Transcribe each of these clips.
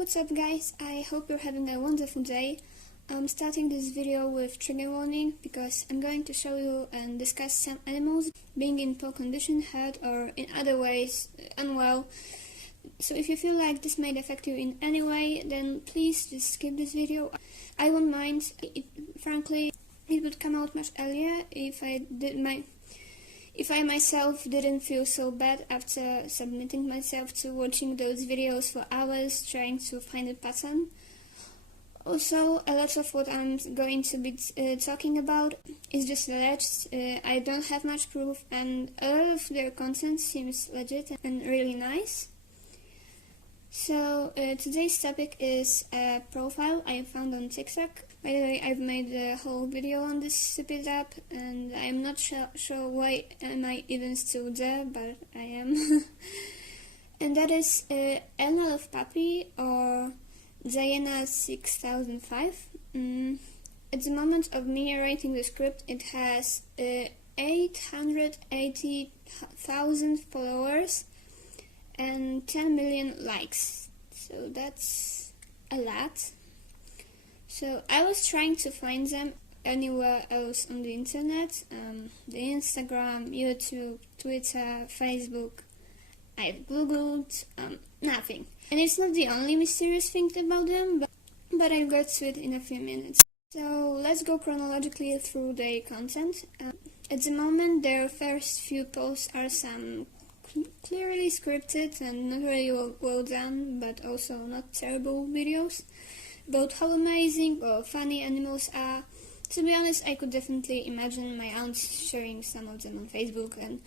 What's up guys, I hope you're having a wonderful day. I'm starting this video with trigger warning because I'm going to show you and discuss some animals being in poor condition, hurt or in other ways unwell. So if you feel like this might affect you in any way, then please just skip this video. I won't mind. Frankly, it would come out much earlier if I myself didn't feel so bad after submitting myself to watching those videos for hours trying to find a pattern. Also, a lot of what I'm going to be talking about is just alleged. I don't have much proof, and a lot of their content seems legit and really nice. So today's topic is a profile I found on TikTok. By the way, I've made a whole video on this stupid app, and I'm not sure why am I even still there, but I am. And that is elnalovepuppy, or Diana 6005. At the moment of me narrating the script, it has 880,000 followers and 10 million likes, so that's a lot. So I was trying to find them anywhere else on the internet, the Instagram, YouTube, Twitter, Facebook. I've googled, nothing. And it's not the only mysterious thing about them, but I'll get to it in a few minutes. So let's go chronologically through their content. At the moment, their first few posts are some clearly scripted and not very well done, but also not terrible videos about how amazing or funny animals are. To be honest, I could definitely imagine my aunt sharing some of them on Facebook, and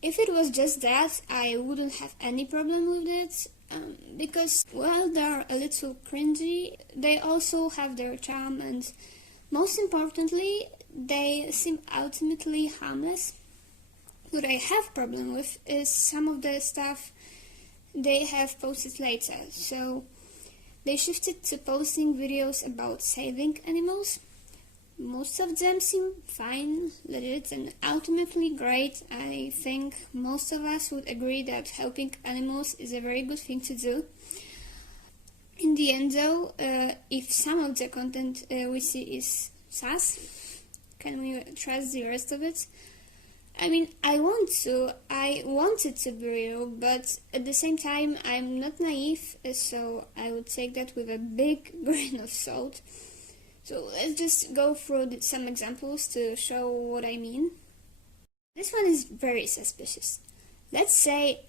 if it was just that, I wouldn't have any problem with it, because while they're a little cringy, they also have their charm, and most importantly, they seem ultimately harmless. What I have problem with is some of the stuff they have posted later. So they shifted to posting videos about saving animals. Most of them seem fine, legit, and ultimately great. I think most of us would agree that helping animals is a very good thing to do. In the end though, if some of the content we see is sus, can we trust the rest of it? I mean, I want it to be real, but at the same time, I'm not naive, so I would take that with a big grain of salt. So let's just go through some examples to show what I mean. This one is very suspicious. Let's say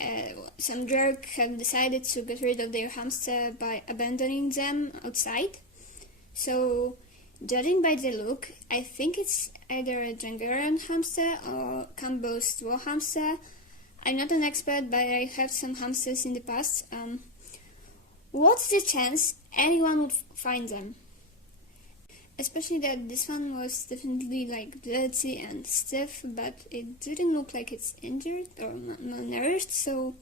some jerk have decided to get rid of their hamster by abandoning them outside. So, judging by the look, I think it's either a Jangarian hamster or Campbell's straw hamster. I'm not an expert, but I have some hamsters in the past. What's the chance anyone would find them? Especially that this one was definitely like dirty and stiff, but it didn't look like it's injured or malnourished, so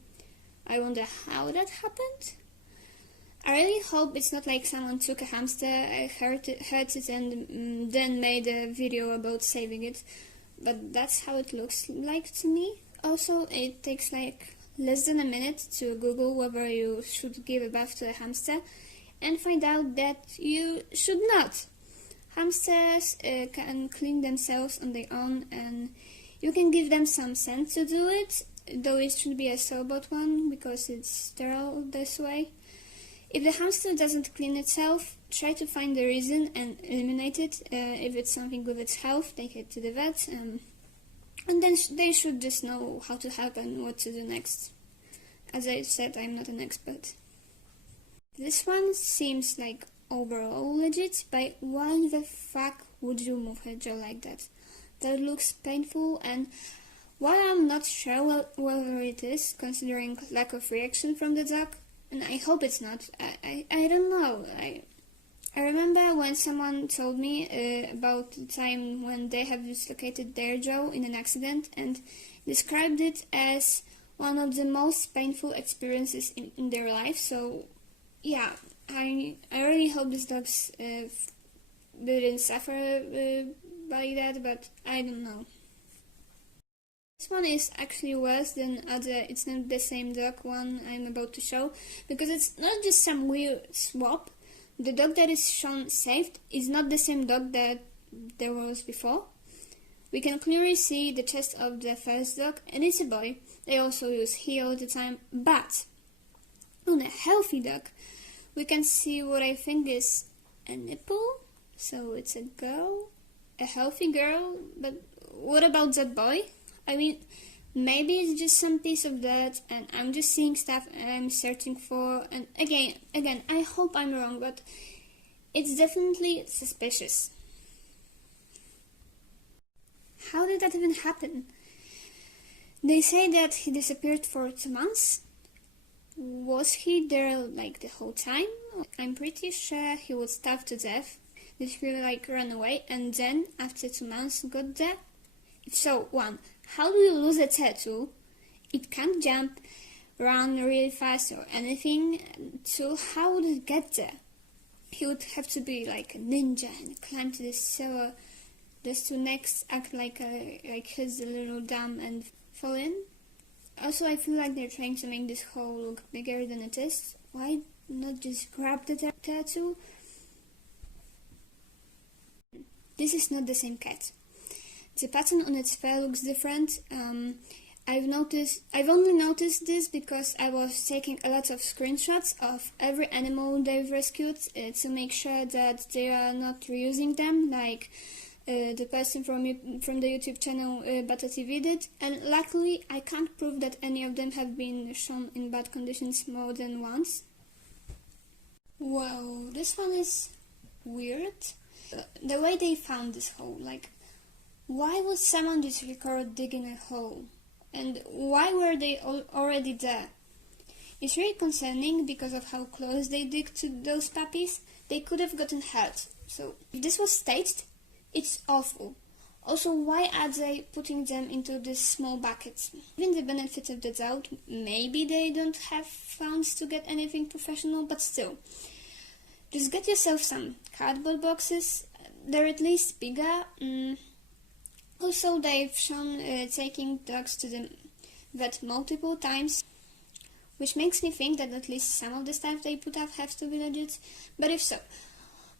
I wonder how that happened. I really hope it's not like someone took a hamster, hurt it and then made a video about saving it, but that's how it looks like to me. Also, it takes like less than a minute to Google whether you should give a bath to a hamster and find out that you should not. Hamsters can clean themselves on their own, and you can give them some scent to do it, though it should be a store-bought one because it's sterile this way. If the hamster doesn't clean itself, try to find the reason and eliminate it. If it's something with its health, take it to the vet, and then they should just know how to help and what to do next. As I said, I'm not an expert. This one seems like overall legit, but why the fuck would you move her jaw like that? That looks painful, and while I'm not sure whether it is, considering lack of reaction from the dog, and I hope it's not, I don't know. I remember when someone told me about the time when they have dislocated their jaw in an accident and described it as one of the most painful experiences in their life, so yeah, I really hope these dogs didn't suffer by that, but I don't know. This one is actually worse than other, it's not the same dog one I'm about to show, because it's not just some weird swap. The dog that is shown saved is not the same dog that there was before. We can clearly see the chest of the first dog, and it's a boy. They also use he all the time, but on a healthy dog, we can see what I think is a nipple, so it's a girl, a healthy girl, but what about that boy? I mean, maybe it's just some piece of dirt and I'm just seeing stuff I'm searching for, and again, I hope I'm wrong, but it's definitely suspicious. How did that even happen? They say that he disappeared for 2 months. Was he there like the whole time? I'm pretty sure he was starved to death. Did he like run away and then after 2 months got there? If so, 1. How do you lose a tattoo? It can't jump, run really fast or anything. 2. How would it get there? He would have to be like a ninja and climb to this sewer just to next act like he's a little dumb and fall in. Also, I feel like they're trying to make this hole look bigger than it is. Why not just grab the tattoo? This is not the same cat. The pattern on its fur looks different. I've only noticed this because I was taking a lot of screenshots of every animal they've rescued to make sure that they are not reusing them, like the person from the YouTube channel Bata TV did, and luckily I can't prove that any of them have been shown in bad conditions more than once. Whoa, this one is weird. The way they found this hole, like, why would someone just record digging a hole? And why were they already there? It's really concerning because of how close they dig to those puppies. They could have gotten hurt. So if this was staged, it's awful. Also, why are they putting them into these small buckets? Given the benefit of the doubt, maybe they don't have funds to get anything professional, but still. Just get yourself some cardboard boxes. They're at least bigger. Also, they've shown taking dogs to the vet multiple times, which makes me think that at least some of the stuff they put up has to be legit. But if so,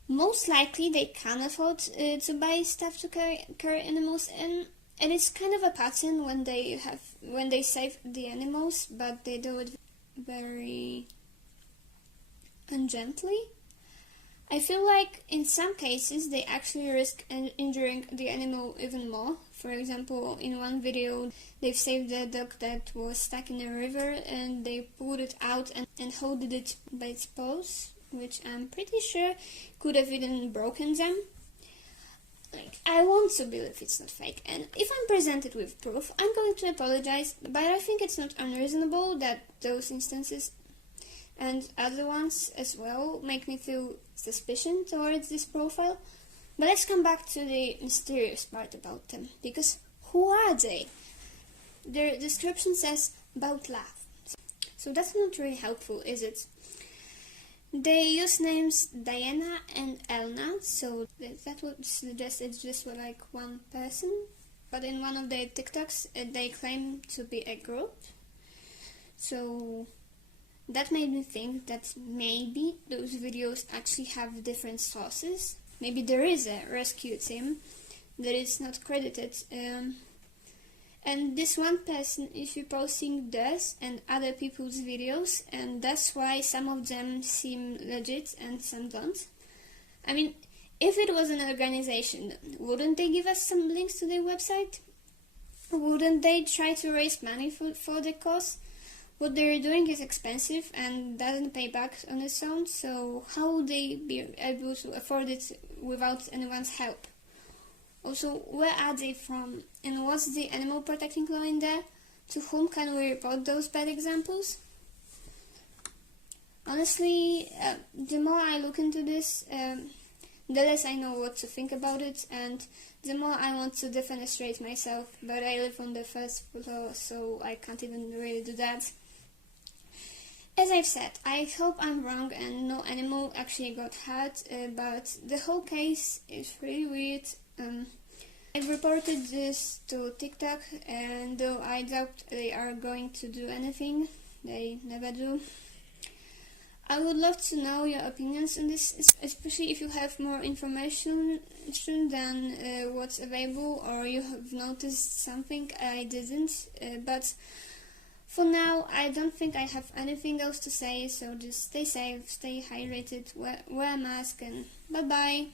most likely they can't afford to buy stuff to carry animals in, and it's kind of a pattern when they save the animals, but they do it very ungently. I feel like in some cases they actually risk injuring the animal even more. For example, in one video they've saved a dog that was stuck in a river and they pulled it out and held it by its paws, which I'm pretty sure could have even broken them. Like, I want to believe it's not fake, and if I'm presented with proof, I'm going to apologize, but I think it's not unreasonable that those instances and other ones as well make me feel suspicion towards this profile. But let's come back to the mysterious part about them, because who are they? Their description says about love, so that's not really helpful, is it? They use names Diana and Elna, so that would suggest it's just like one person, but in one of their TikToks they claim to be a group, so that made me think that maybe those videos actually have different sources. Maybe there is a rescue team that is not credited. And this one person is reposting theirs and other people's videos, and that's why some of them seem legit and some don't. I mean, if it was an organization, wouldn't they give us some links to their website? Wouldn't they try to raise money for the cause? What they're doing is expensive and doesn't pay back on its own, so how would they be able to afford it without anyone's help? Also, where are they from, and what's the animal protecting law in there? To whom can we report those bad examples? Honestly, the more I look into this, the less I know what to think about it, and the more I want to defenestrate myself, but I live on the first floor, so I can't even really do that. As I've said, I hope I'm wrong and no animal actually got hurt, but the whole case is really weird. I reported this to TikTok, and though I doubt they are going to do anything, they never do. I would love to know your opinions on this, especially if you have more information than what's available, or you have noticed something I didn't. But for now, I don't think I have anything else to say, so just stay safe, stay hydrated, wear a mask, and bye-bye.